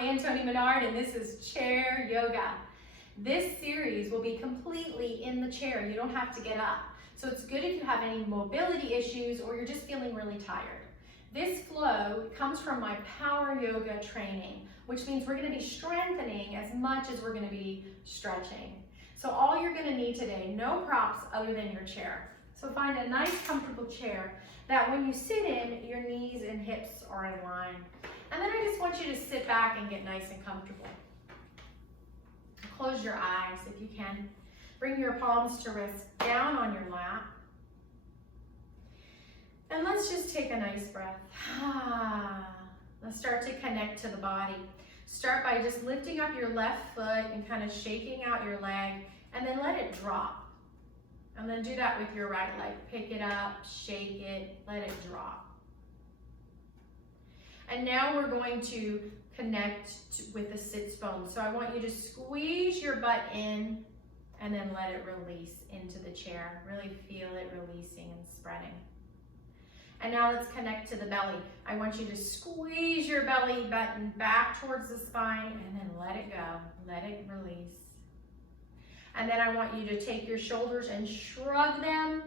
I'm Toni Minard, and this is Chair Yoga. This series will be completely in the chair. You don't have to get up. So it's good if you have any mobility issues or you're just feeling really tired. This flow comes from my power yoga training, which means we're going to be strengthening as much as we're going to be stretching. So all you're going to need today, no props other than your chair. So find a nice comfortable chair that when you sit in, your knees and hips are in line. And then I just want you to sit back and get nice and comfortable. Close your eyes if you can. Bring your palms to rest down on your lap. And let's just take a nice breath. Let's start to connect to the body. Start by just lifting up your left foot and kind of shaking out your leg, and then let it drop. And then do that with your right leg. Pick it up, shake it, let it drop. And now we're going to connect with the sits bone. So I want you to squeeze your butt in and then let it release into the chair. Really feel it releasing and spreading. And now let's connect to the belly. I want you to squeeze your belly button back towards the spine and then let it go. Let it release. And then I want you to take your shoulders and shrug them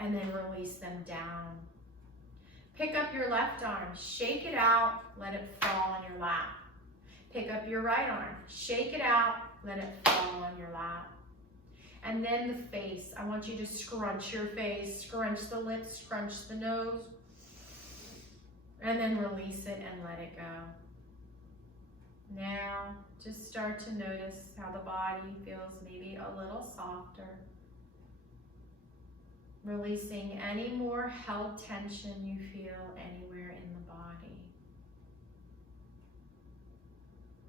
and then release them down. Pick up your left arm, shake it out, let it fall on your lap. Pick up your right arm, shake it out, let it fall on your lap. And then the face, I want you to scrunch your face, scrunch the lips, scrunch the nose, and then release it and let it go. Now, just start to notice how the body feels maybe a little softer. Releasing any more held tension you feel anywhere in the body.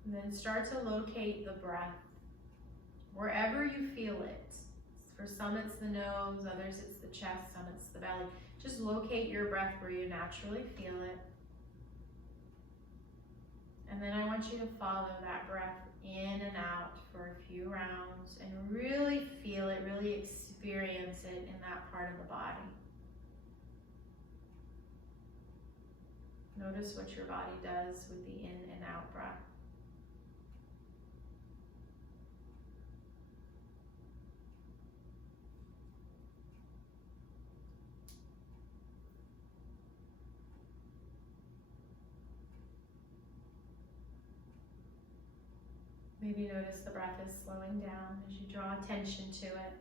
And then start to locate the breath wherever you feel it. For some it's the nose, others it's the chest, some it's the belly. Just locate your breath where you naturally feel it. And then I want you to follow that breath in and out for a few rounds and really feel it, really experience it in that part of the body. Notice what your body does with the in and out breath. Maybe notice the breath is slowing down as you draw attention to it.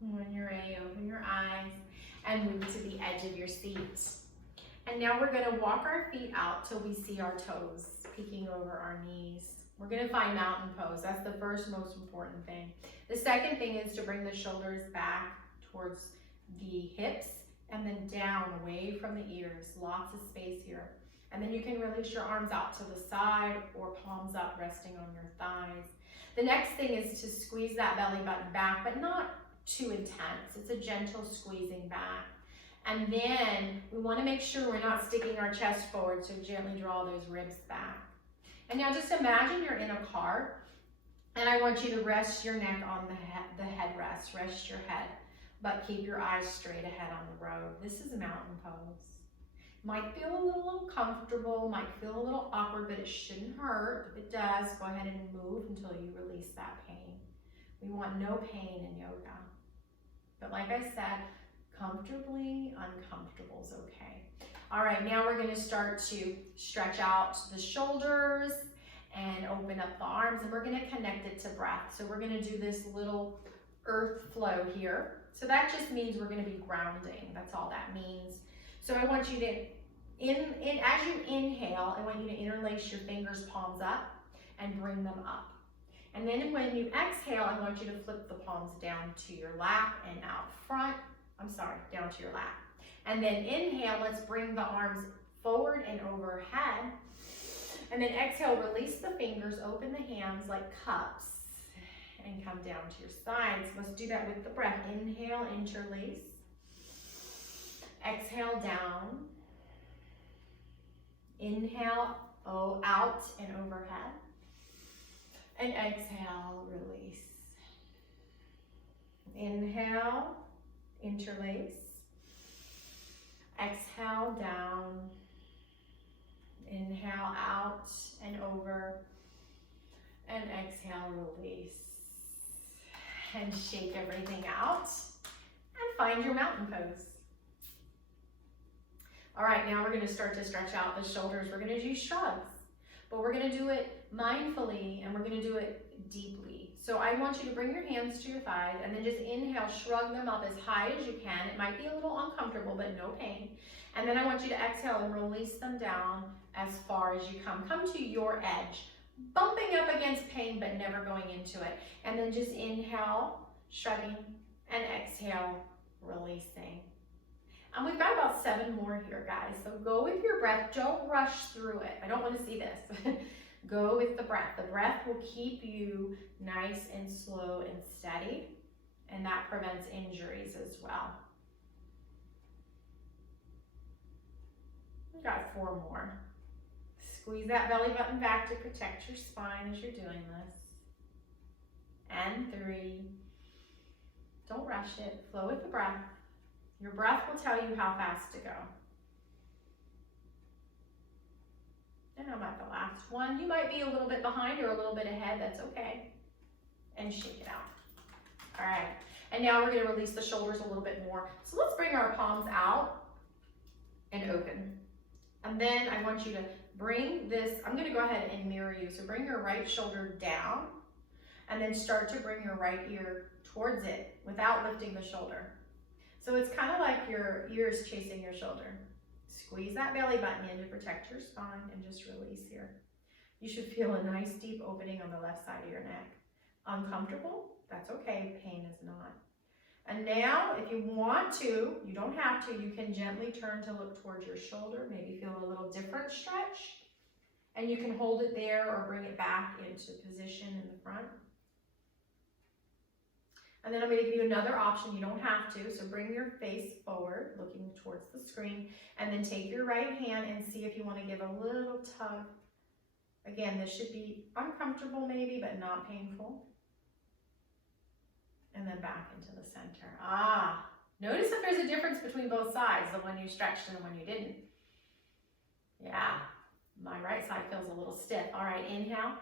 When you're ready, open your eyes and move to the edge of your seat. And now we're going to walk our feet out till we see our toes peeking over our knees. We're going to find mountain pose. That's the first most important thing. The second thing is to bring the shoulders back towards the hips and then down away from the ears. Lots of space here. And then you can release your arms out to the side or palms up resting on your thighs. The next thing is to squeeze that belly button back, but not too intense. It's a gentle squeezing back. And then we want to make sure we're not sticking our chest forward, so gently draw those ribs back. And now just imagine you're in a car, and I want you to rest your neck on the headrest. Rest your head, but keep your eyes straight ahead on the road. This is mountain pose. Might feel a little uncomfortable, might feel a little awkward, but it shouldn't hurt. If it does, go ahead and move until you release that pain. We want no pain in yoga. But like I said, comfortably uncomfortable is okay. All right, now we're going to start to stretch out the shoulders and open up the arms, and we're going to connect it to breath. So we're going to do this little earth flow here. So that just means we're going to be grounding. That's all that means. So I want you to, as you inhale, I want you to interlace your fingers, palms up, and bring them up. And then when you exhale, I want you to flip the palms down to your lap and out front. Down to your lap. And then inhale, let's bring the arms forward and overhead. And then exhale, release the fingers, open the hands like cups, and come down to your sides. Let's do that with the breath. Inhale, interlace. Exhale, down. Inhale, out and overhead. And exhale, release. Inhale, interlace. Exhale, down. And exhale, release. And shake everything out. And find your mountain pose. All right, now we're gonna start to stretch out the shoulders. We're gonna do shrugs, but we're gonna do it mindfully and we're gonna do it deeply. So I want you to bring your hands to your thighs and then just inhale, shrug them up as high as you can. It might be a little uncomfortable, but no pain. And then I want you to exhale and release them down as far as you come. Come to your edge, bumping up against pain, but never going into it. And then just inhale, shrugging, and exhale, releasing. And we've got about 7 more here, guys. So go with your breath. Don't rush through it. I don't want to see this. Go with the breath. The breath will keep you nice and slow and steady, and that prevents injuries as well. We've got 4 more. Squeeze that belly button back to protect your spine as you're doing this. And 3. Don't rush it. Flow with the breath. Your breath will tell you how fast to go. And I'm at the last one. You might be a little bit behind or a little bit ahead. That's okay. And shake it out. All right. And now we're going to release the shoulders a little bit more. So let's bring our palms out and open. And then I want you to bring this, I'm going to go ahead and mirror you. So bring your right shoulder down and then start to bring your right ear towards it without lifting the shoulder. So it's kind of like your ears chasing your shoulder. Squeeze that belly button in to protect your spine and just release here. You should feel a nice deep opening on the left side of your neck. Uncomfortable? That's okay, pain is not. And now, if you want to, you don't have to, you can gently turn to look towards your shoulder, maybe feel a little different stretch. And you can hold it there or bring it back into position in the front. And then I'm going to give you another option. You don't have to, so bring your face forward, looking towards the screen, and then take your right hand and see if you want to give a little tug. Again, this should be uncomfortable maybe, but not painful. And then back into the center. Notice if there's a difference between both sides, the one you stretched and the one you didn't. Yeah, my right side feels a little stiff. All right, inhale.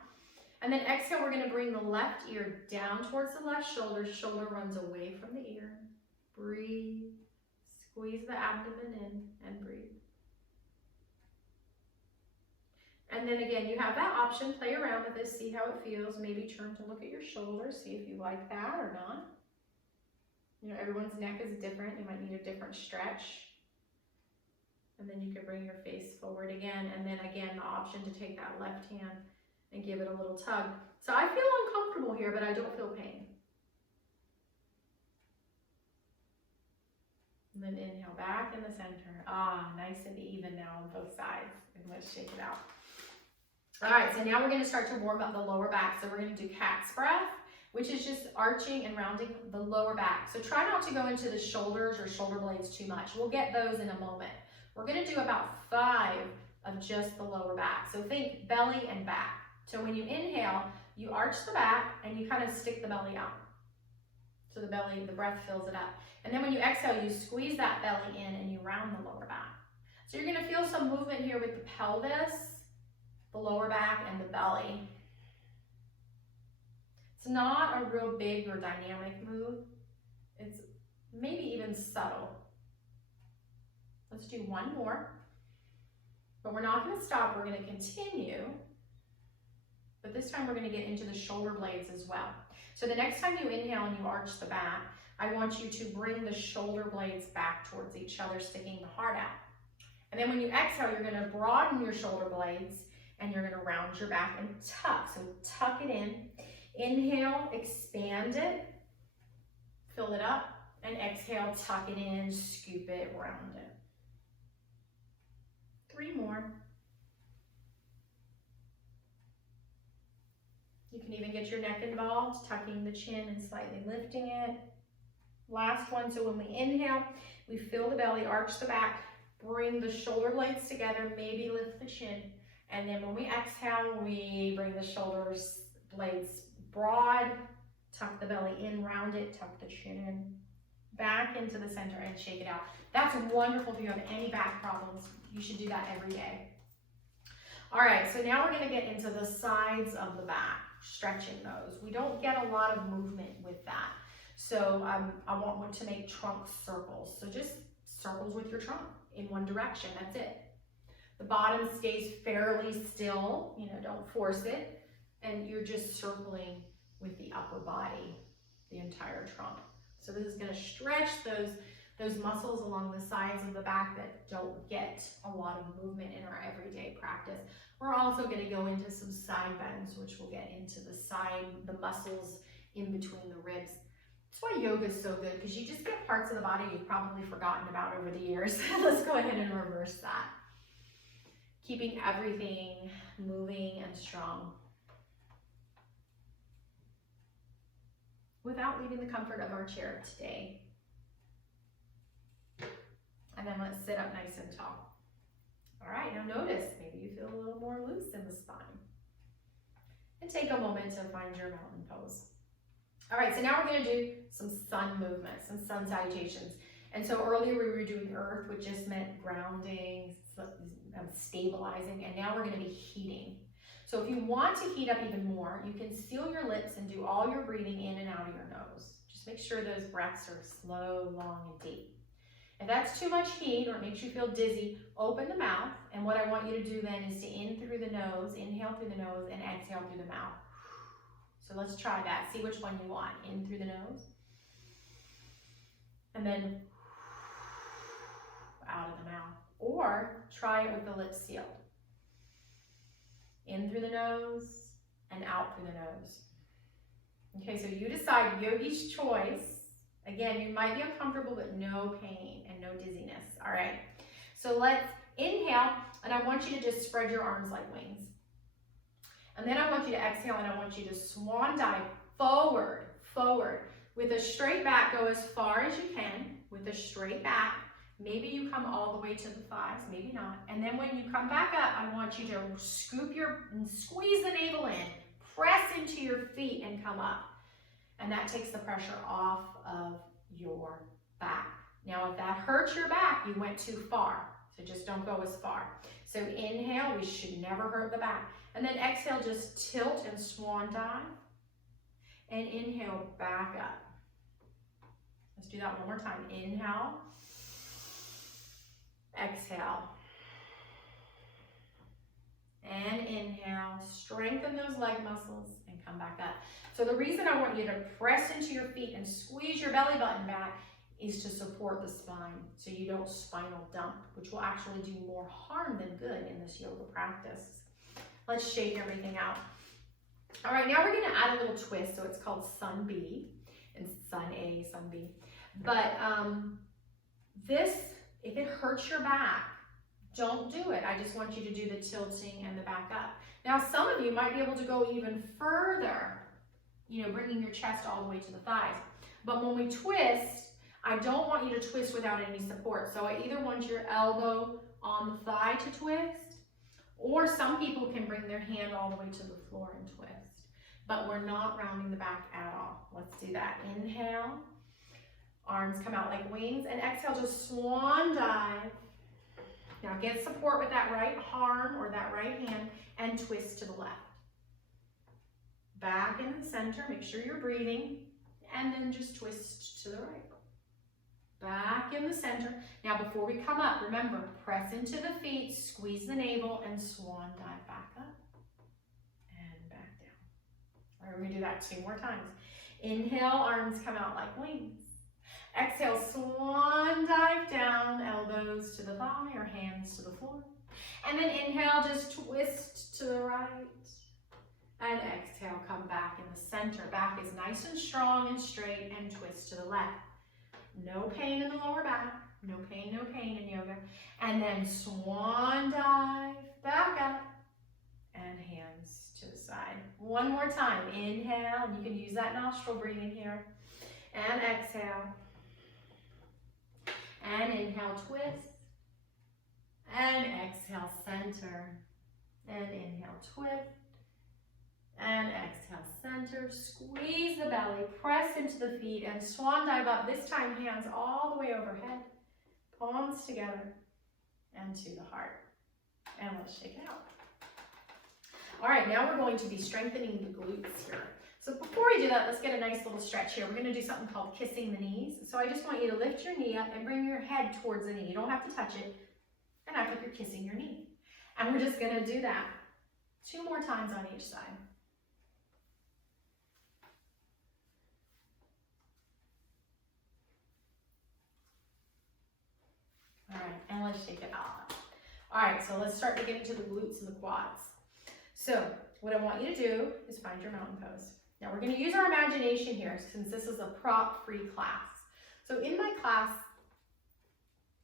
And then exhale, we're gonna bring the left ear down towards the left shoulder. Shoulder runs away from the ear. Breathe, squeeze the abdomen in and breathe. And then again, you have that option, play around with this, see how it feels. Maybe turn to look at your shoulder, see if you like that or not. You know, everyone's neck is different. You might need a different stretch. And then you can bring your face forward again. And then again, the option to take that left hand and give it a little tug. So I feel uncomfortable here, but I don't feel pain. And then inhale back in the center. Nice and even now on both sides. And let's shake it out. All right, so now we're gonna start to warm up the lower back. So we're gonna do cat's breath, which is just arching and rounding the lower back. So try not to go into the shoulders or shoulder blades too much. We'll get those in a moment. We're gonna do about 5 of just the lower back. So think belly and back. So when you inhale, you arch the back and you kind of stick the belly out. So the breath fills it up. And then when you exhale, you squeeze that belly in and you round the lower back. So you're gonna feel some movement here with the pelvis, the lower back, and the belly. It's not a real big or dynamic move. It's maybe even subtle. Let's do 1 more. But we're not gonna stop, we're gonna continue. But this time we're gonna get into the shoulder blades as well. So the next time you inhale and you arch the back, I want you to bring the shoulder blades back towards each other, sticking the heart out. And then when you exhale, you're gonna broaden your shoulder blades and you're gonna round your back and tuck. So tuck it in. Inhale, expand it, fill it up, and exhale, tuck it in, scoop it, round it. 3 more. You can even get your neck involved, tucking the chin and slightly lifting it. Last one, so when we inhale, we fill the belly, arch the back, bring the shoulder blades together, maybe lift the chin. And then when we exhale, we bring the shoulders blades broad, tuck the belly in, round it, tuck the chin in, back into the center and shake it out. That's wonderful if you have any back problems. You should do that every day. All right, so now we're gonna get into the sides of the back, stretching those. We don't get a lot of movement with that. So I want to make trunk circles. So just circles with your trunk in one direction, that's it. The bottom stays fairly still, you know, don't force it. And you're just circling with the upper body, the entire trunk. So this is gonna stretch those muscles along the sides of the back that don't get a lot of movement in our everyday practice. We're also gonna go into some side bends, which we'll get into the muscles in between the ribs. That's why yoga is so good, because you just get parts of the body you've probably forgotten about over the years. Let's go ahead and reverse that. Keeping everything moving and strong, without leaving the comfort of our chair today. And then let's sit up nice and tall. All right, now notice, maybe you feel a little more loose in the spine. And take a moment to find your mountain pose. All right, so now we're gonna do some sun movements, some sun salutations. And so earlier we were doing earth, which just meant grounding, stabilizing, and now we're gonna be heating. So if you want to heat up even more, you can seal your lips and do all your breathing in and out of your nose. Just make sure those breaths are slow, long, and deep. If that's too much heat or it makes you feel dizzy, open the mouth. And what I want you to do then is to in through the nose, inhale through the nose, and exhale through the mouth. So let's try that. See which one you want. In through the nose. And then out of the mouth. Or try it with the lips sealed. In through the nose and out through the nose. Okay, so you decide, yogi's choice. Again, you might be uncomfortable, but no pain and no dizziness. All right, so let's inhale, and I want you to just spread your arms like wings. And then I want you to exhale, and I want you to swan dive forward, forward. With a straight back, go as far as you can with a straight back. Maybe you come all the way to the thighs, maybe not. And then when you come back up, I want you to squeeze the navel in, press into your feet and come up. And that takes the pressure off of your back. Now, if that hurts your back, you went too far. So just don't go as far. So inhale, we should never hurt the back. And then exhale, just tilt and swan dive. And inhale, back up. Let's do that one more time. Inhale. Exhale. And inhale, strengthen those leg muscles and come back up. So the reason I want you to press into your feet and squeeze your belly button back is to support the spine so you don't spinal dump, which will actually do more harm than good in this yoga practice. Let's shake everything out. All right, now we're gonna add a little twist. So it's called Sun B and Sun A, Sun B. But if it hurts your back, don't do it. I just want you to do the tilting and the back up. Now, some of you might be able to go even further, you know, bringing your chest all the way to the thighs. But when we twist, I don't want you to twist without any support. So I either want your elbow on the thigh to twist, or some people can bring their hand all the way to the floor and twist. But we're not rounding the back at all. Let's do that. Inhale, arms come out like wings, and exhale, just swan dive. Now get support with that right arm or that right hand and twist to the left. Back in the center, make sure you're breathing, and then just twist to the right. Back in the center. Now before we come up, remember, press into the feet, squeeze the navel, and swan dive back up and back down. All right, we're gonna do that 2 more times. Inhale, arms come out like wings. Exhale, swan dive down, elbows to the thigh or hands to the floor. And then inhale, just twist to the right. And exhale, come back in the center. Back is nice and strong and straight, and twist to the left. No pain in the lower back. No pain in yoga. And then swan dive, back up, and hands to the side. One more time. Inhale, and you can use that nostril breathing here. And exhale. And inhale, twist. And exhale, center. And inhale, twist. And exhale, center. Squeeze the belly, press into the feet, and swan dive up. This time, hands all the way overhead, palms together, and to the heart. And let's shake it out. All right, now we're going to be strengthening the glutes here. So before we do that, let's get a nice little stretch here. We're gonna do something called kissing the knees. So I just want you to lift your knee up and bring your head towards the knee. You don't have to touch it, and act like you're kissing your knee. And we're just gonna do that 2 more times on each side. All right, and let's shake it out. All right, so let's start to get into the glutes and the quads. So what I want you to do is find your mountain pose. Now we're gonna use our imagination here since this is a prop-free class. So in my class,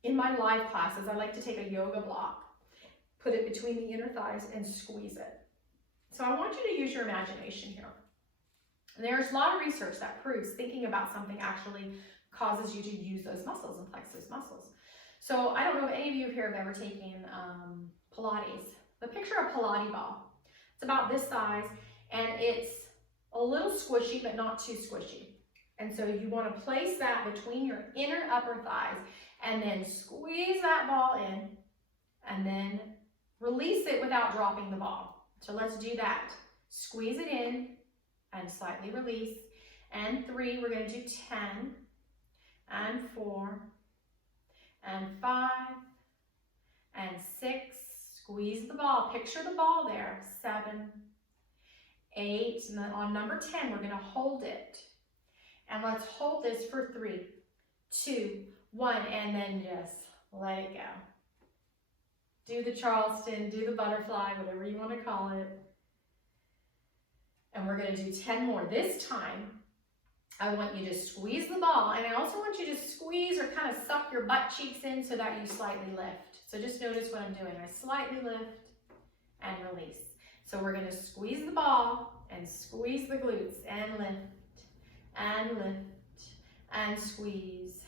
in my live classes, I like to take a yoga block, put it between the inner thighs and squeeze it. So I want you to use your imagination here. And there's a lot of research that proves thinking about something actually causes you to use those muscles and flex those muscles. So I don't know if any of you here have ever taken Pilates. But picture a Pilates ball. It's about this size and it's a little squishy, but not too squishy. And so you want to place that between your inner upper thighs and then squeeze that ball in and then release it without dropping the ball. So let's do that. Squeeze it in and slightly release. And 3, we're going to do 10 and 4 and 5 and 6. Squeeze the ball. Picture the ball there. 7, 8, and then on number 10, we're going to hold it. And let's hold this for 3, 2, 1, and then just let it go. Do the Charleston, do the butterfly, whatever you want to call it. And we're going to do 10 more. This time, I want you to squeeze the ball, and I also want you to squeeze or kind of suck your butt cheeks in so that you slightly lift. So just notice what I'm doing. I slightly lift and release. So we're going to squeeze the ball and squeeze the glutes and lift and lift and squeeze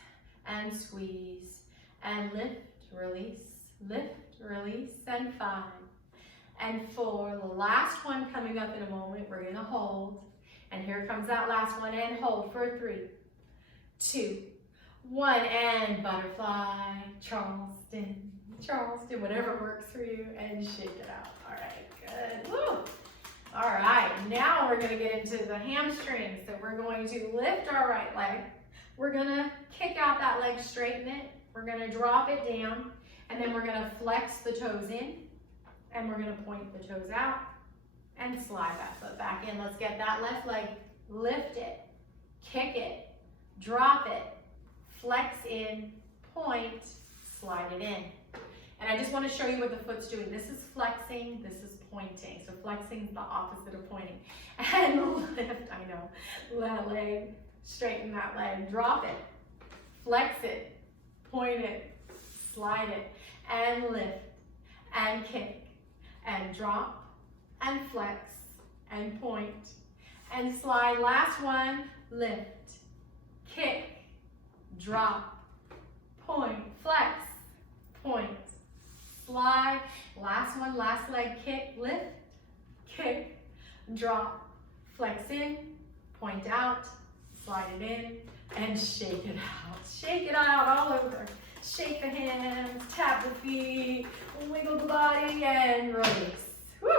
and squeeze and lift, release, and 5 and 4. The last one coming up in a moment, we're going to hold. And here comes that last one, and hold for 3, 2, 1, and butterfly, Charleston, whatever works for you, and shake it out. All right, good. Woo. All right, now we're gonna get into the hamstrings. So we're going to lift our right leg. We're gonna kick out that leg, straighten it. We're gonna drop it down, and then we're gonna flex the toes in, and we're gonna point the toes out, and slide that foot back in. Let's get that left leg, lift it, kick it, drop it, flex in, point, slide it in. And I just want to show you what the foot's doing. This is flexing, this is pointing. So flexing is the opposite of pointing. And lift, I know, that leg, straighten that leg, drop it, flex it, point it, slide it, and lift, and kick, and drop, and flex, and point, and slide. Last one, lift, kick, drop, point, flex, point, slide. Last one, last leg, kick, lift, kick, drop, flex in, point out, slide it in, and shake it out. Shake it out all over. Shake the hands, tap the feet, wiggle the body, and release. Woo!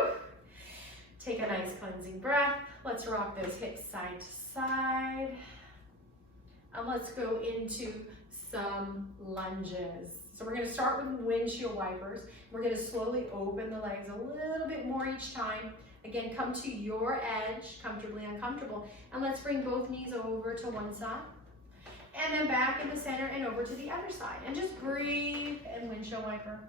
Take a nice cleansing breath. Let's rock those hips side to side. And let's go into some lunges. So we're going to start with windshield wipers. We're going to slowly open the legs a little bit more each time. Again, come to your edge, comfortably uncomfortable. And let's bring both knees over to one side. And then back in the center and over to the other side. And just breathe and windshield wiper.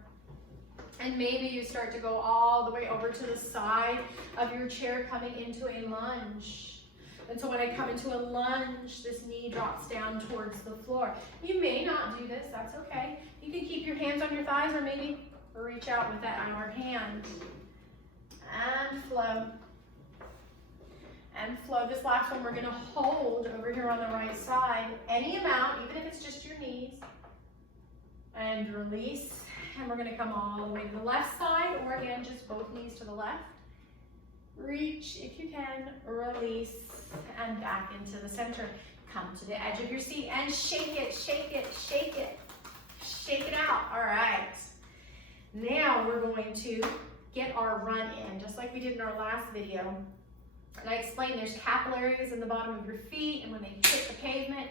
And maybe you start to go all the way over to the side of your chair, coming into a lunge. And so when I come into a lunge, this knee drops down towards the floor. You may not do this, that's okay. You can keep your hands on your thighs or maybe reach out with that hour hand. And flow. And flow. This last one we're going to hold over here on the right side. Any amount, even if it's just your knees. And release. And we're going to come all the way to the left side, or again, just both knees to the left. Reach if you can, release, and back into the center. Come to the edge of your seat and shake it, shake it, shake it. Shake it out. All right. Now we're going to get our run in, just like we did in our last video. And I explained there's capillaries in the bottom of your feet, and when they hit the pavement,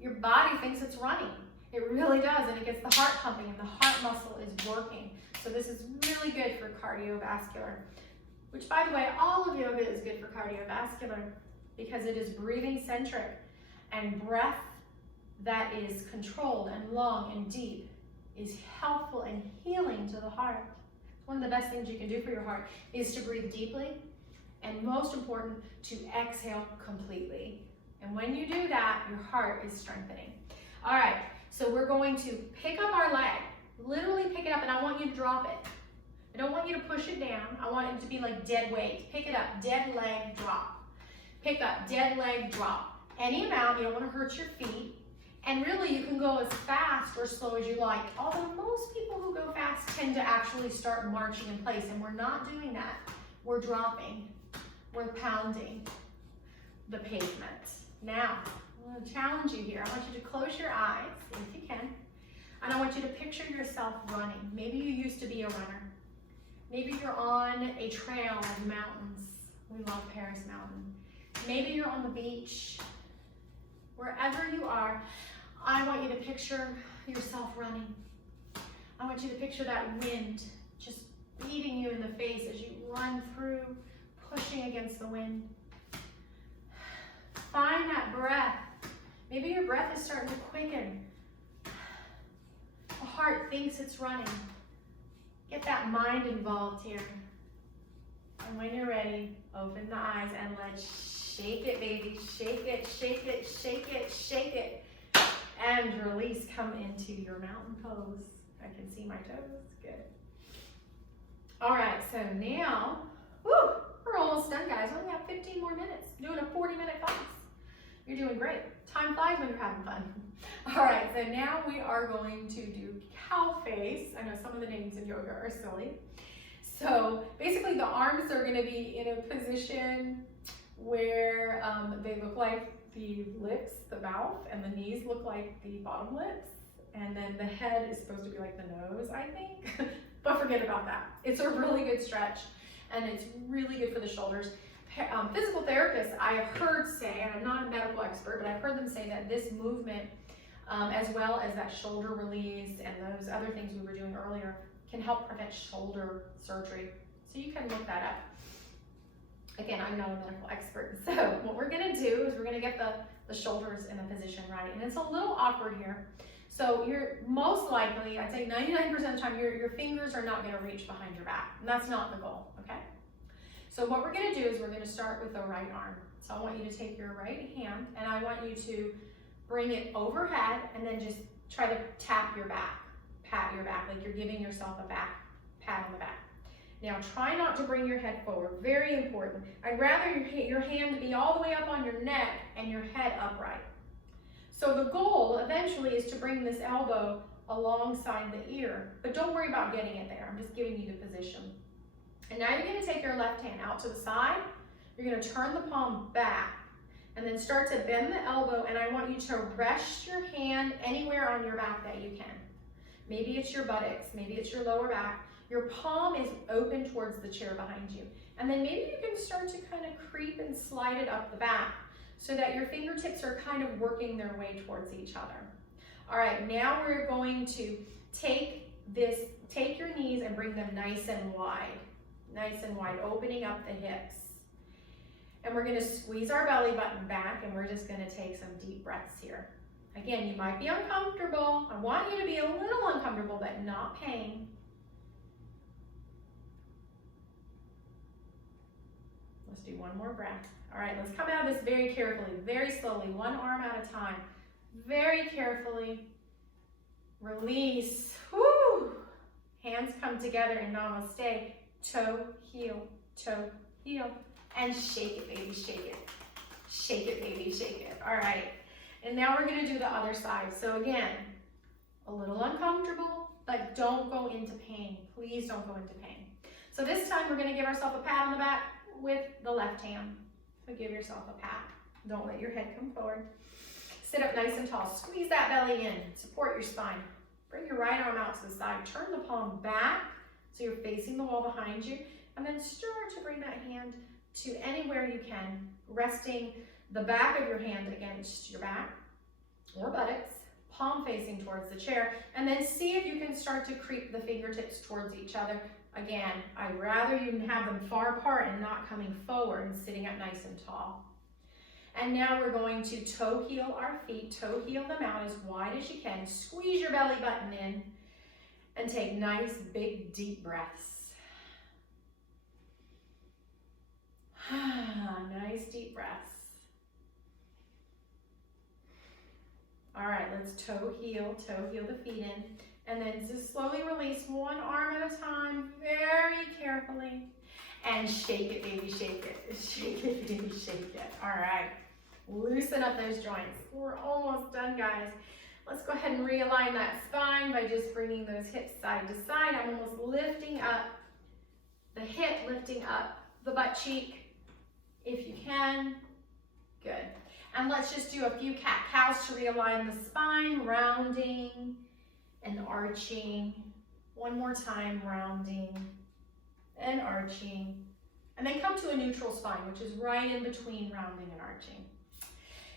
your body thinks it's running. It really does, and it gets the heart pumping, and the heart muscle is working. So this is really good for cardiovascular, which, by the way, all of yoga is good for cardiovascular because it is breathing centric, and breath that is controlled and long and deep is helpful and healing to the heart. One of the best things you can do for your heart is to breathe deeply, and most important, to exhale completely. And when you do that, your heart is strengthening. All right, so we're going to pick up our leg, literally pick it up, and I want you to drop it. I don't want you to push it down. I want it to be like dead weight. Pick it up, dead leg, drop. Pick up, dead leg, drop. Any amount, you don't want to hurt your feet. And really, you can go as fast or slow as you like. Although most people who go fast tend to actually start marching in place, and we're not doing that. We're dropping, we're pounding the pavement. Now, I'm going to challenge you here. I want you to close your eyes, if you can, and I want you to picture yourself running. Maybe you used to be a runner. Maybe you're on a trail of mountains. We love Paris Mountain. Maybe you're on the beach. Wherever you are, I want you to picture yourself running. I want you to picture that wind just beating you in the face as you run through, pushing against the wind. Find that breath. Maybe your breath is starting to quicken. The heart thinks it's running. Get that mind involved here. And when you're ready, open the eyes and let's shake it, baby. Shake it, shake it, shake it, shake it. And release, come into your mountain pose. I can see my toes, good. All right, so now, woo, we're almost done, guys. We only have 15 more minutes. Doing a 40-minute class. You're doing great. Time flies when you're having fun. All right, so now we are going to do cow face. I know some of the names in yoga are silly. So basically the arms are gonna be in a position where they look like the lips, the mouth, and the knees look like the bottom lips. And then the head is supposed to be like the nose, I think. But forget about that. It's a really good stretch, and it's really good for the shoulders. Physical therapists, I have heard say, and I'm not a medical expert, but I've heard them say that this movement, as well as that shoulder release and those other things we were doing earlier, can help prevent shoulder surgery. So you can look that up. Again, I'm not a medical expert. So what we're gonna do is we're gonna get the shoulders in the position right. And it's a little awkward here. So you're most likely, I'd say 99% of the time, your fingers are not gonna reach behind your back. And that's not the goal, okay? So what we're gonna do is we're gonna start with the right arm. So I want you to take your right hand and I want you to bring it overhead and then just try to tap your back, pat your back, like you're giving yourself a back pat on the back. Now try not to bring your head forward, very important. I'd rather your hand be all the way up on your neck and your head upright. So the goal eventually is to bring this elbow alongside the ear, but don't worry about getting it there. I'm just giving you the position. And now you're gonna take your left hand out to the side. You're gonna turn the palm back and then start to bend the elbow, and I want you to rest your hand anywhere on your back that you can. Maybe it's your buttocks, maybe it's your lower back. Your palm is open towards the chair behind you. And then maybe you can start to kind of creep and slide it up the back so that your fingertips are kind of working their way towards each other. All right, now we're going to take your knees and bring them nice and wide, opening up the hips. And we're gonna squeeze our belly button back, and we're just gonna take some deep breaths here. Again, you might be uncomfortable. I want you to be a little uncomfortable, but not pain. Let's do one more breath. All right, let's come out of this very carefully, very slowly, one arm at a time. Very carefully. Release. Woo! Hands come together in namaste. Toe, heel, and shake it, baby, shake it. Shake it, baby, shake it. All right, and now we're gonna do the other side. So again, a little uncomfortable, but don't go into pain. Please don't go into pain. So this time we're gonna give ourselves a pat on the back with the left hand. So give yourself a pat. Don't let your head come forward. Sit up nice and tall. Squeeze that belly in. Support your spine. Bring your right arm out to the side. Turn the palm back So you're facing the wall behind you, and then start to bring that hand to anywhere you can, resting the back of your hand against your back or buttocks, palm facing towards the chair, and then see if you can start to creep the fingertips towards each other. Again, I'd rather you have them far apart and not coming forward and sitting up nice and tall. And now we're going to toe heel our feet, toe heel them out as wide as you can. Squeeze your belly button in and take nice, big, deep breaths. Nice, deep breaths. All right, let's toe heel the feet in. And then just slowly release one arm at a time, very carefully. And shake it, baby, shake it. Shake it, baby, shake it. All right, loosen up those joints. We're almost done, guys. Let's go ahead and realign that spine by just bringing those hips side to side. I'm almost lifting up the hip, lifting up the butt cheek, if you can. Good. And let's just do a few cat-cows to realign the spine, rounding and arching. One more time, rounding and arching. And then come to a neutral spine, which is right in between rounding and arching.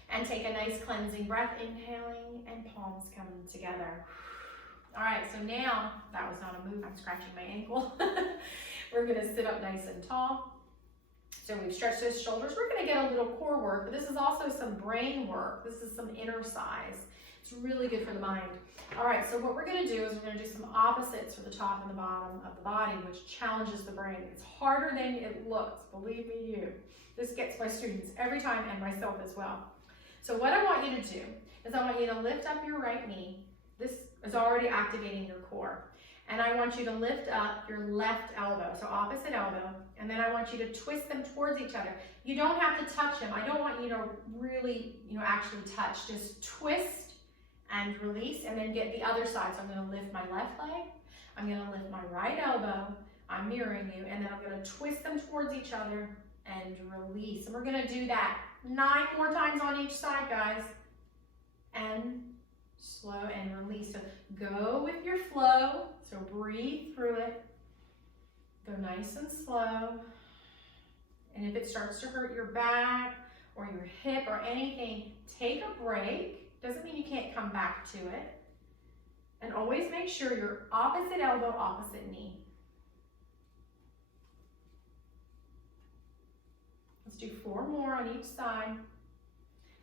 And take a nice cleansing breath, inhaling and palms coming together. All right, so now, that was not a move, I'm scratching my ankle. We're gonna sit up nice and tall. So we've stretched those shoulders. We're gonna get a little core work, but this is also some brain work. This is some inner thighs. It's really good for the mind. All right, so what we're gonna do is we're gonna do some opposites for the top and the bottom of the body, which challenges the brain. It's harder than it looks, believe me you. This gets my students every time and myself as well. So what I want you to do is I want you to lift up your right knee. This is already activating your core. And I want you to lift up your left elbow, so opposite elbow, and then I want you to twist them towards each other. You don't have to touch them. I don't want you to really, actually touch. Just twist and release, and then get the other side. So I'm gonna lift my left leg, I'm gonna lift my right elbow, I'm mirroring you, and then I'm gonna twist them towards each other and release. And we're gonna do that 9 more times on each side, guys. And slow and release. So go with your flow. So breathe through it. Go nice and slow. And if it starts to hurt your back or your hip or anything, take a break. Doesn't mean you can't come back to it. And always make sure your opposite elbow, opposite knee. Let's do 4 more on each side.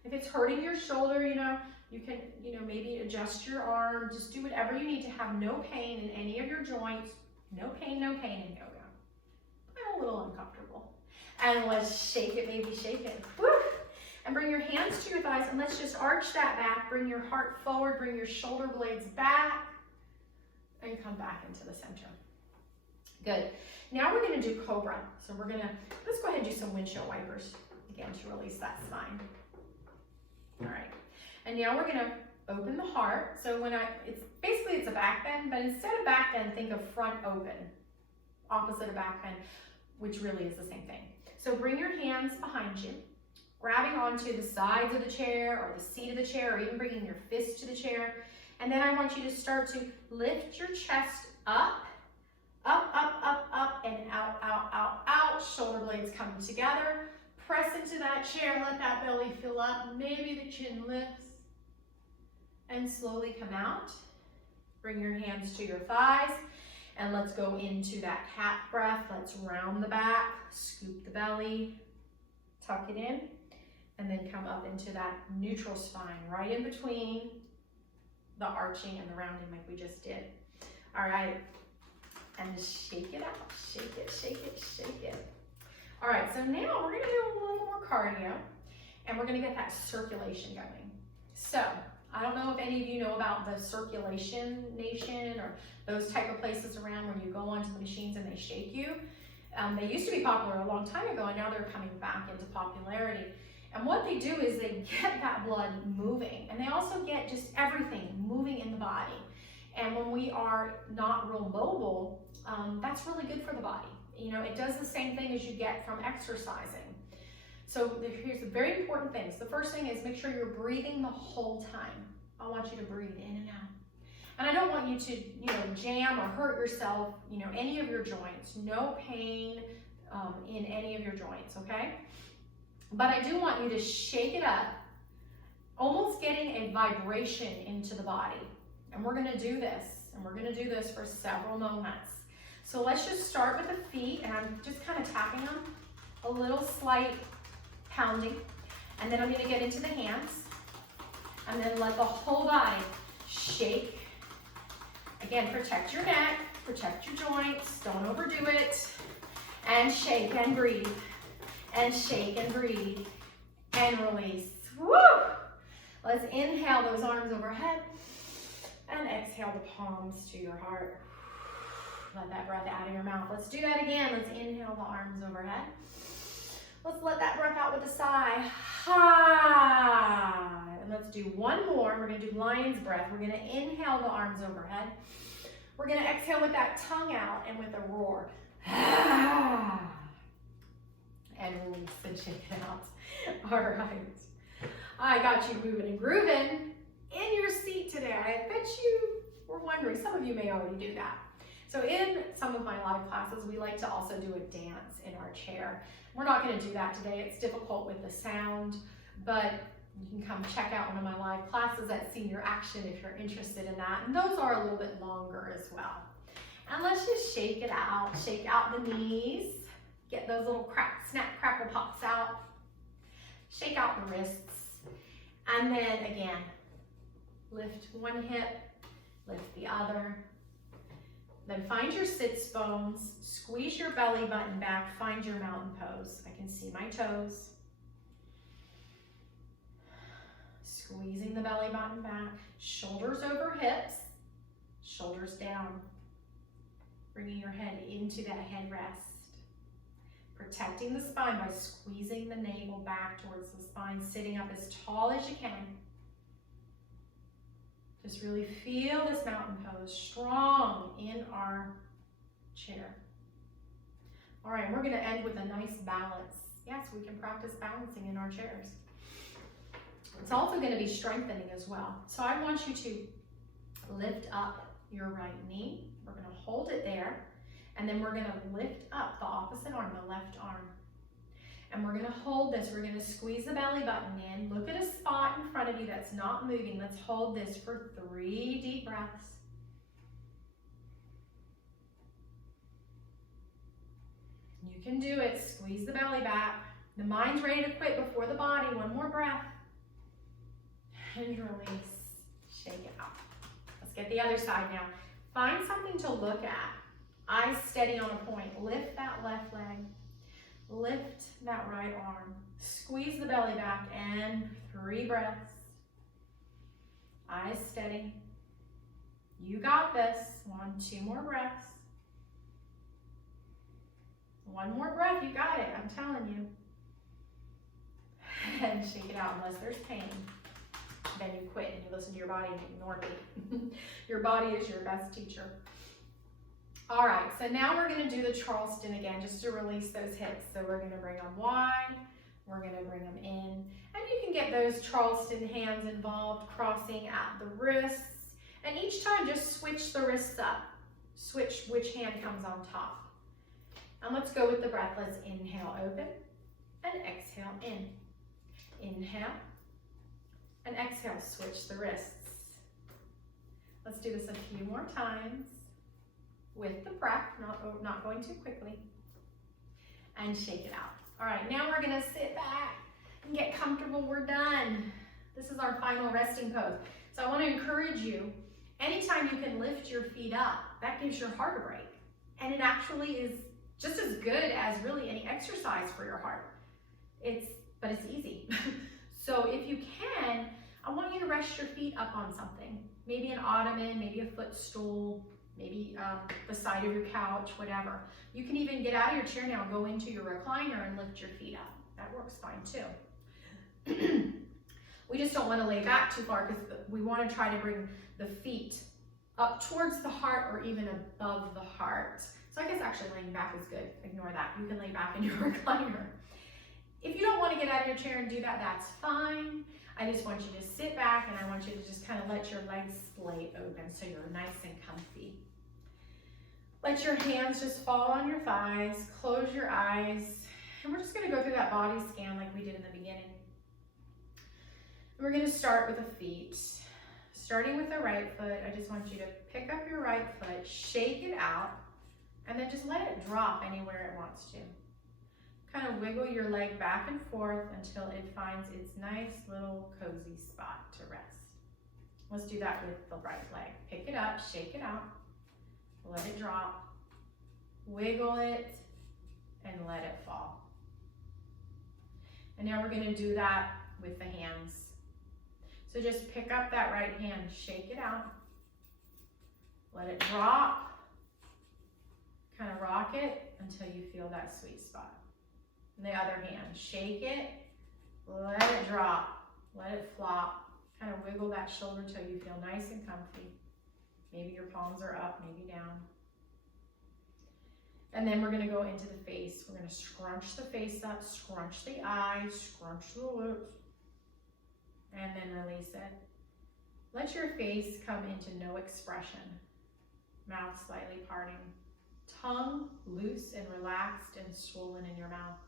If it's hurting your shoulder, you can, maybe adjust your arm. Just do whatever you need to have no pain in any of your joints. No pain in yoga. I'm a little uncomfortable. And let's shake it, baby, shake it. Woo! And bring your hands to your thighs, and let's just arch that back. Bring your heart forward, bring your shoulder blades back, and come back into the center. Good. Now we're gonna do Cobra. So let's go ahead and do some windshield wipers, again, to release that spine. All right. And now we're gonna open the heart. So it's a back bend, but instead of back bend, think of front open, opposite of back bend, which really is the same thing. So bring your hands behind you, grabbing onto the sides of the chair or the seat of the chair, or even bringing your fist to the chair. And then I want you to start to lift your chest up, up, up, up, up, and out, out, out, out. Shoulder blades come together. Press into that chair, let that belly fill up. Maybe the chin lifts. And slowly come out. Bring your hands to your thighs. And let's go into that cat breath. Let's round the back, scoop the belly, tuck it in, and then come up into that neutral spine, right in between the arching and the rounding like we just did. All right, and just shake it out, shake it, shake it, shake it. All right, so now we're gonna do a little more cardio, and we're gonna get that circulation going. So, I don't know if any of you know about the Circulation Nation or those type of places around where you go onto the machines and they shake you. They used to be popular a long time ago, and now they're coming back into popularity. And what they do is they get that blood moving, and they also get just everything moving in the body. And when we are not real mobile, that's really good for the body. It does the same thing as you get from exercising. So here's the very important things. The first thing is make sure you're breathing the whole time. I want you to breathe in and out. And I don't want you to, jam or hurt yourself, any of your joints. No pain in any of your joints, okay? But I do want you to shake it up, almost getting a vibration into the body. And we're gonna do this, and we're gonna do this for several moments. So let's just start with the feet, and I'm just kind of tapping them, a little slight pounding. And then I'm gonna get into the hands, and then let the whole body shake. Again, protect your neck, protect your joints, don't overdo it. And shake and breathe, and shake and breathe, and release. Woo! Let's inhale those arms overhead, and exhale the palms to your heart. Let that breath out of your mouth. Let's do that again. Let's inhale the arms overhead. Let's let that breath out with a sigh. Ha! And let's do one more. We're going to do lion's breath. We're going to inhale the arms overhead. We're going to exhale with that tongue out and with a roar. And release and shake it out. All right. I got you moving and grooving in your seat today. I bet you were wondering. Some of you may already do that. So in some of my live classes, we like to also do a dance in our chair. We're not going to do that today. It's difficult with the sound, but you can come check out one of my live classes at Senior Action if you're interested in that. And those are a little bit longer as well. And let's just shake it out. Shake out the knees. Get those little snap, crackle, pops out. Shake out the wrists. And then again, lift one hip, lift the other. Then find your sits bones, squeeze your belly button back, find your mountain pose. I can see my toes. Squeezing the belly button back, shoulders over hips, shoulders down. Bringing your head into that headrest. Protecting the spine by squeezing the navel back towards the spine, sitting up as tall as you can. Just really feel this mountain pose strong in our chair. All right, we're going to end with a nice balance. Yes, we can practice balancing in our chairs. It's also going to be strengthening as well. So I want you to lift up your right knee. We're going to hold it there, and then we're going to lift up the opposite arm, the left arm. And we're going to hold this. We're going to squeeze the belly button in. Look at a spot in front of you that's not moving. Let's hold this for 3 deep breaths. You can do it. Squeeze the belly back. The mind's ready to quit before the body. One more breath. And release. Shake it out. Let's get the other side now. Find something to look at. Eyes steady on a point. Lift that left leg. Lift that right arm. Squeeze the belly back and 3 breaths. Eyes steady. You got this. 1, 2 more breaths. 1 more breath. You got it. I'm telling you. And shake it out unless there's pain. Then you quit and you listen to your body and ignore me. Your body is your best teacher. All right, so now we're going to do the Charleston again, just to release those hips. So we're going to bring them wide, we're going to bring them in, and you can get those Charleston hands involved, crossing at the wrists, and each time just switch the wrists up. Switch which hand comes on top. And let's go with the breath. Let's inhale, open, and exhale, in. Inhale, and exhale, switch the wrists. Let's do this a few more times. With the breath, not going too quickly, and shake it out. All right, now we're gonna sit back and get comfortable. We're done. This is our final resting pose. So I wanna encourage you, anytime you can lift your feet up, that gives your heart a break. And it actually is just as good as really any exercise for your heart. But it's easy. So if you can, I want you to rest your feet up on something. Maybe an ottoman, maybe a footstool, maybe the side of your couch, whatever. You can even get out of your chair now, go into your recliner and lift your feet up. That works fine too. We just don't want to lay back too far because we want to try to bring the feet up towards the heart or even above the heart. So I guess actually laying back is good. Ignore that. You can lay back in your recliner. If you don't want to get out of your chair and do that, that's fine. I just want you to sit back and I want you to just kind of let your legs splay open so you're nice and comfy. Let your hands just fall on your thighs, close your eyes, and we're just gonna go through that body scan like we did in the beginning. And we're gonna start with the feet. Starting with the right foot, I just want you to pick up your right foot, shake it out, and then just let it drop anywhere it wants to. Kind of wiggle your leg back and forth until it finds its nice little cozy spot to rest. Let's do that with the right leg. Pick it up, shake it out, let it drop, wiggle it, and let it fall. And now we're gonna do that with the hands. So just pick up that right hand, shake it out, let it drop, kind of rock it until you feel that sweet spot. And the other hand, shake it, let it drop, let it flop, kind of wiggle that shoulder till you feel nice and comfy. Maybe your palms are up, maybe down. And then we're gonna go into the face. We're gonna scrunch the face up, scrunch the eyes, scrunch the lips, and then release it. Let your face come into no expression. Mouth slightly parting. Tongue loose and relaxed and swollen in your mouth.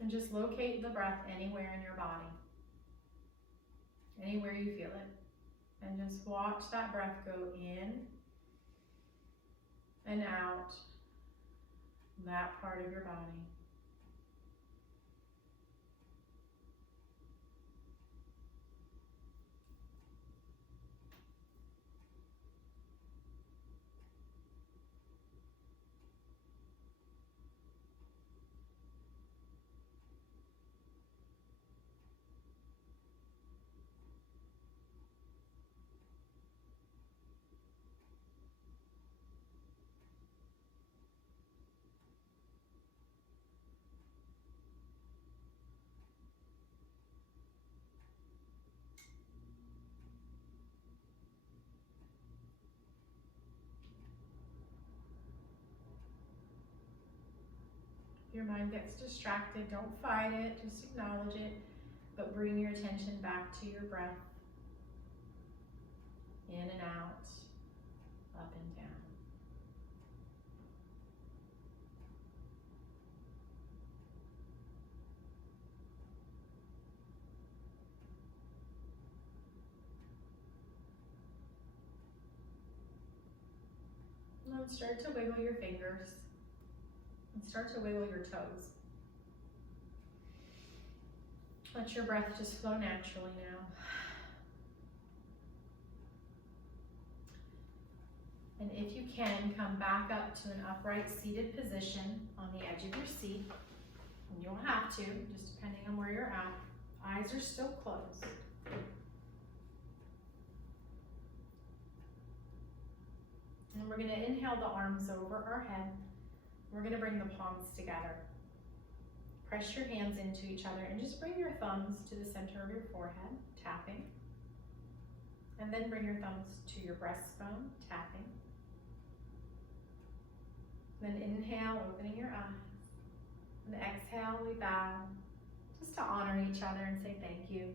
And just locate the breath anywhere in your body. Anywhere you feel it. And just watch that breath go in and out that part of your body. Your mind gets distracted, don't fight it, just acknowledge it, but bring your attention back to your breath. In and out, up and down. And then start to wiggle your fingers. And start to wiggle your toes. Let your breath just flow naturally now. And if you can, come back up to an upright seated position on the edge of your seat. And you don't have to, just depending on where you're at. Eyes are still closed. And we're going to inhale the arms over our head. We're going to bring the palms together. Press your hands into each other and just bring your thumbs to the center of your forehead, tapping. And then bring your thumbs to your breastbone, tapping. Then inhale, opening your eyes. And exhale, we bow, just to honor each other and say thank you.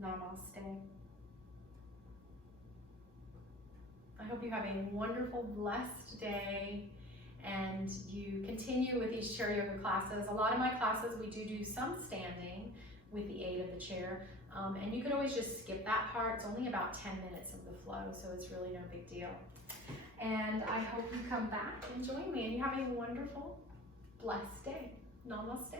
Namaste. I hope you have a wonderful, blessed day. And you continue with these chair yoga classes. A lot of my classes, we do some standing with the aid of the chair. And you can always just skip that part. It's only about 10 minutes of the flow, so it's really no big deal. And I hope you come back and join me and you have a wonderful, blessed day. Namaste.